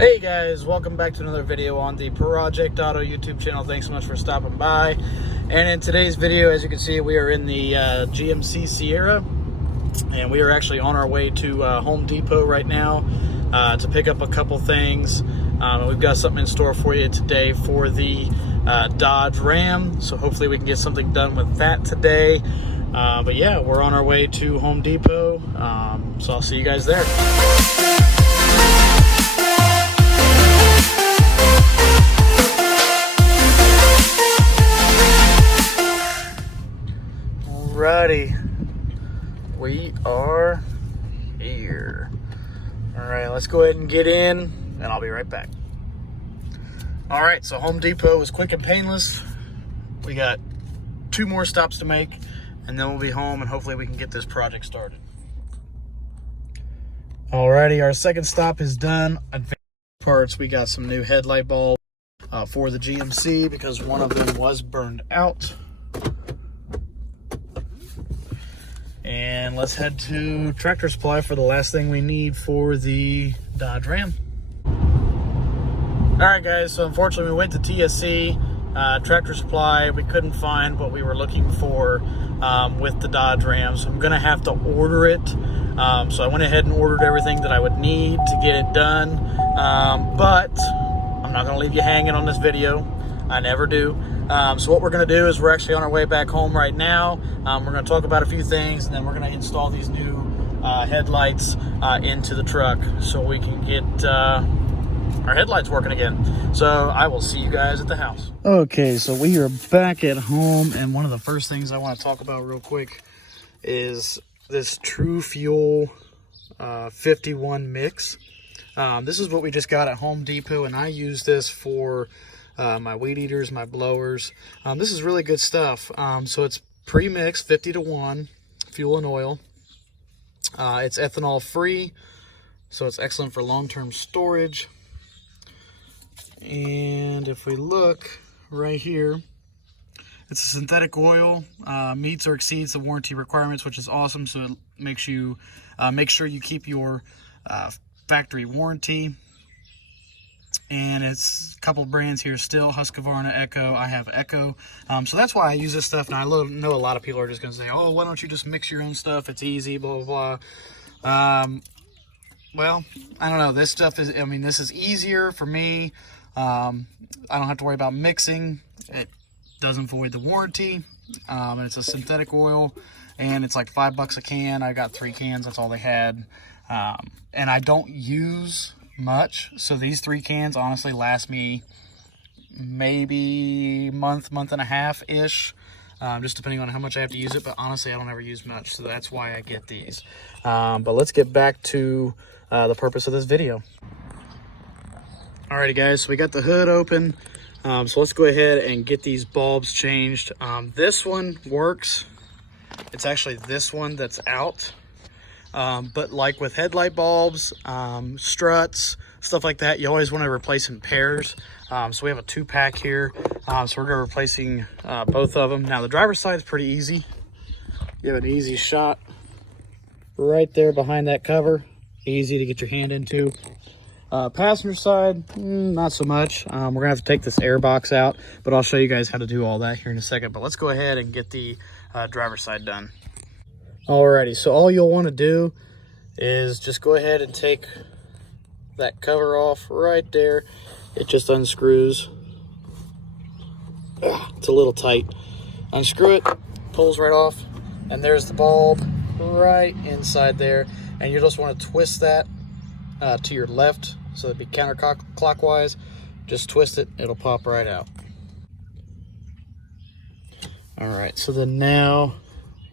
Hey guys, welcome back to another video on the Project Auto YouTube channel. Thanks so much for stopping by. And in today's video, as you can see, we are in the GMC Sierra, and we are actually on our way to Home Depot right now to pick up a couple things. We've got something in store for you today for the Dodge Ram, so hopefully we can get something done with that today. But yeah, we're on our way to Home Depot, so I'll see you guys there. Alrighty, we are here. Alright, let's go ahead and get in, and I'll be right back. Alright, so Home Depot was quick and painless. We got 2 more stops to make, and then we'll be home, and hopefully we can get this project started. Alrighty, our second stop is done. Advanced parts, we got some new headlight bulbs for the GMC because one of them was burned out. And let's head to Tractor Supply for the last thing we need for the Dodge Ram. Alright guys, so unfortunately we went to TSC, Tractor Supply. We couldn't find what we were looking for with the Dodge Ram, so I'm going to have to order it. So I went ahead and ordered everything that I would need to get it done. But I'm not going to leave you hanging on this video. I never do. So what we're going to do is we're actually on our way back home right now. We're going to talk about a few things, and then we're going to install these new headlights into the truck so we can get our headlights working again. So I will see you guys at the house. Okay, so we are back at home, and one of the first things I want to talk about real quick is this True Fuel 51 mix. This is what we just got at Home Depot, and I use this for my weed eaters, my blowers. This is really good stuff. So it's pre-mixed 50-to-1 fuel and oil. It's ethanol free, so it's excellent for long-term storage. And if we look right here, it's a synthetic oil, meets or exceeds the warranty requirements, which is awesome. So it makes you make sure you keep your factory warranty. And it's a couple brands here still, Husqvarna, Echo. I have Echo. So that's why I use this stuff. Now, I know a lot of people are just going to say, oh, why don't you just mix your own stuff? It's easy, blah, blah, blah. Well, I don't know. This stuff is, this is easier for me. I don't have to worry about mixing. It doesn't void the warranty. And it's a synthetic oil, and it's like $5 a can. I got 3 cans. That's all they had. And I don't use much, so these 3 cans honestly last me maybe month and a half ish, just depending on how much I have to use it. But honestly, I don't ever use much, so that's why I get these. But let's get back to the purpose of this video. Alrighty guys, so we got the hood open, so let's go ahead and get these bulbs changed. This one works. It's actually this one that's out. But like with headlight bulbs, struts, stuff like that, you always want to replace in pairs. So we have a 2-pack here. So we're going to be replacing both of them. Now the driver's side is pretty easy. You have an easy shot right there behind that cover. Easy to get your hand into. Passenger side, not so much. We're going to have to take this air box out, but I'll show you guys how to do all that here in a second. But let's go ahead and get the driver's side done. Alrighty, so all you'll want to do is just go ahead and take that cover off right there. It just unscrews. It's a little tight. Unscrew it, pulls right off, and there's the bulb right inside there. And you just want to twist that to your left, so it'd be counterclockwise. Just twist it, it'll pop right out. Alright, so then now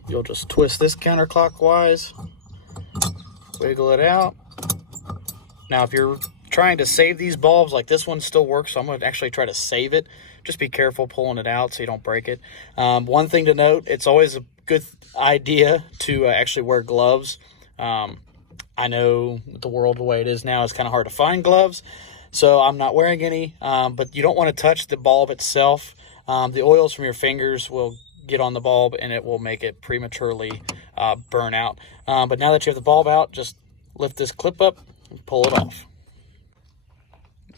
you'll just twist this counterclockwise, wiggle it out. Now, if you're trying to save these bulbs, like this one still works, so I'm going to actually try to save it. Just be careful pulling it out so you don't break it. One thing to note, it's always a good idea to actually wear gloves. I know with the world the way it is now, it's kind of hard to find gloves, so I'm not wearing any. But you don't want to touch the bulb itself. The oils from your fingers will get on the bulb and it will make it prematurely burn out. But now that you have the bulb out, just lift this clip up and pull it off.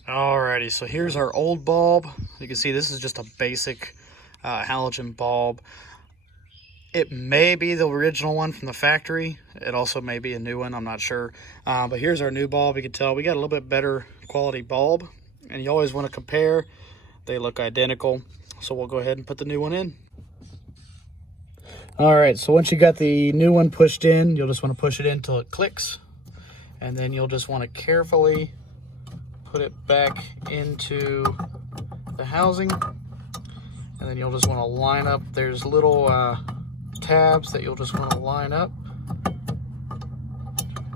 Alrighty, so here's our old bulb. You can see this is just a basic halogen bulb. It may be the original one from the factory. It also may be a new one, I'm not sure. But here's our new bulb. You can tell we got a little bit better quality bulb. And you always want to compare. They look identical. So we'll go ahead and put the new one in. Alright, so once you got the new one pushed in, you'll just want to push it in until it clicks. And then you'll just want to carefully put it back into the housing. And then you'll just want to line up. There's little tabs that you'll just want to line up.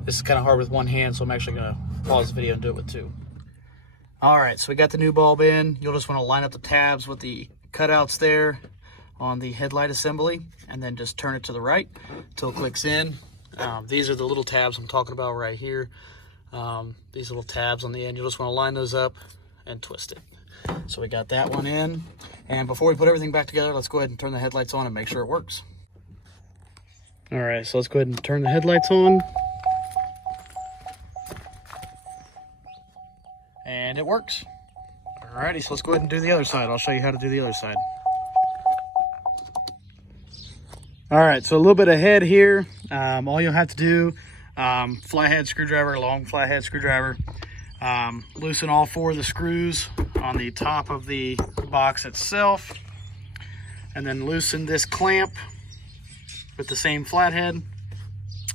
This is kind of hard with one hand, so I'm actually going to pause the video and do it with two. Alright, so we got the new bulb in. You'll just want to line up the tabs with the cutouts there on the headlight assembly, and then just turn it to the right until it clicks in. These are the little tabs I'm talking about right here. These little tabs on the end, you'll just want to line those up and twist it. So we got that one in. And before we put everything back together, let's go ahead and turn the headlights on and make sure it works. Alright, so let's go ahead and turn the headlights on. And it works. Alrighty, so let's go ahead and do the other side. I'll show you how to do the other side. Alright, so a little bit ahead here. All you'll have to do, flathead screwdriver, long flathead screwdriver. Loosen all four of the screws on the top of the box itself. And then loosen this clamp with the same flathead.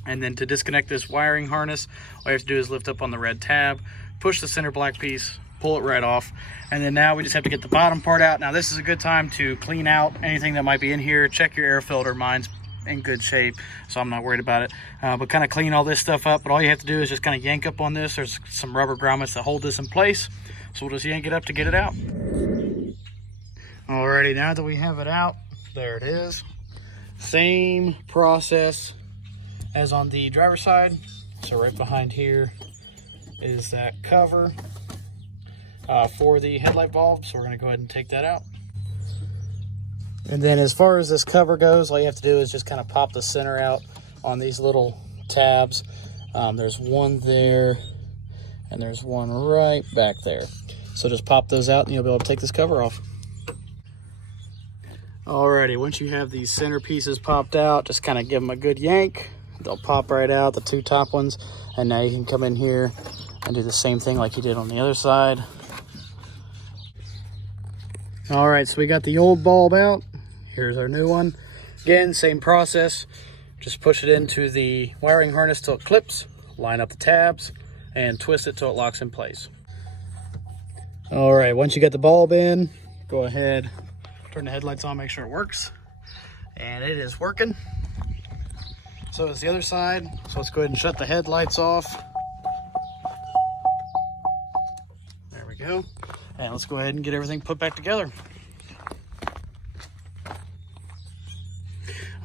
And then to disconnect this wiring harness, all you have to do is lift up on the red tab, push the center black piece, pull it right off. And then now we just have to get the bottom part out. Now this is a good time to clean out anything that might be in here. Check your air filter. Mine's in good shape, so I'm not worried about it. But kind of clean all this stuff up. But all you have to do is just kind of yank up on this. There's some rubber grommets that hold this in place. So we'll just yank it up to get it out. Alrighty, now that we have it out, there it is. Same process as on the driver's side. So right behind here is that cover for the headlight bulb. So we're going to go ahead and take that out. And then as far as this cover goes, all you have to do is just kind of pop the center out on these little tabs. There's one there and there's one right back there. So just pop those out and you'll be able to take this cover off. Alrighty, once you have these center pieces popped out, just kind of give them a good yank. They'll pop right out, the two top ones. And now you can come in here and do the same thing like you did on the other side. Alright, so we got the old bulb out. Here's our new one. Again, same process. Just push it into the wiring harness till it clips, line up the tabs, and twist it till it locks in place. Alright, once you get the bulb in, go ahead, turn the headlights on, make sure it works. And it is working. So is the other side. So let's go ahead and shut the headlights off. There we go. And let's go ahead and get everything put back together.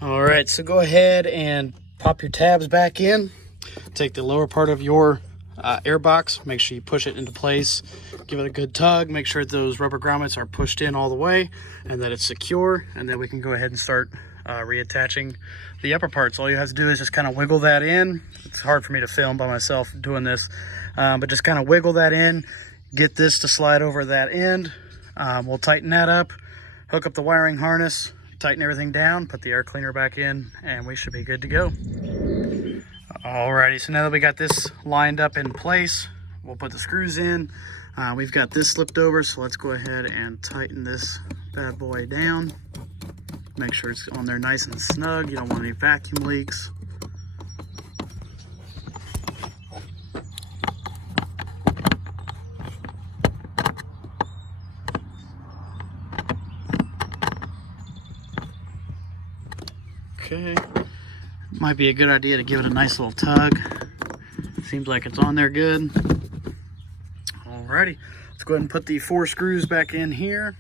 Alright, so go ahead and pop your tabs back in. Take the lower part of your air box, make sure you push it into place, give it a good tug, make sure those rubber grommets are pushed in all the way and that it's secure, and then we can go ahead and start reattaching the upper parts. All you have to do is just kind of wiggle that in. It's hard for me to film by myself doing this, but just kind of wiggle that in, get this to slide over that end. We'll tighten that up, hook up the wiring harness, tighten everything down, put the air cleaner back in, and we should be good to go. Alrighty, so now that we got this lined up in place, we'll put the screws in. We've got this slipped over, so let's go ahead and tighten this bad boy down. Make sure it's on there nice and snug. You don't want any vacuum leaks. Okay, might be a good idea to give it a nice little tug. Seems like it's on there good. Alrighty, let's go ahead and put the 4 screws back in here.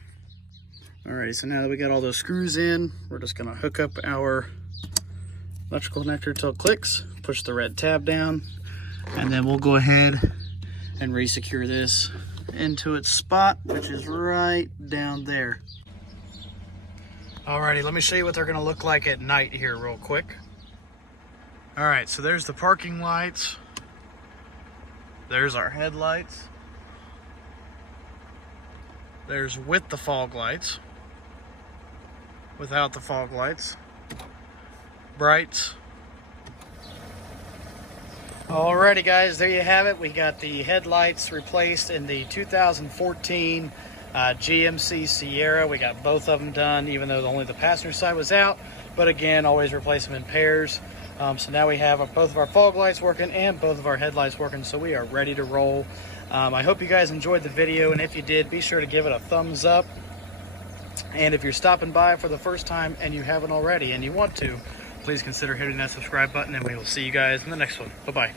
Alrighty, so now that we got all those screws in, we're just gonna hook up our electrical connector till it clicks, push the red tab down, and then we'll go ahead and re-secure this into its spot, which is right down there. Alrighty, let me show you what they're gonna look like at night here real quick. Alright, so there's the parking lights. There's our headlights. There's with the fog lights, without the fog lights, brights. Alrighty guys, there you have it. We got the headlights replaced in the 2014 GMC Sierra. We got both of them done, even though only the passenger side was out. But again, always replace them in pairs. So now we have both of our fog lights working and both of our headlights working, so we are ready to roll. I hope you guys enjoyed the video, and if you did, be sure to give it a thumbs up. And if you're stopping by for the first time and you haven't already and you want to, please consider hitting that subscribe button, and we will see you guys in the next one. Bye-bye.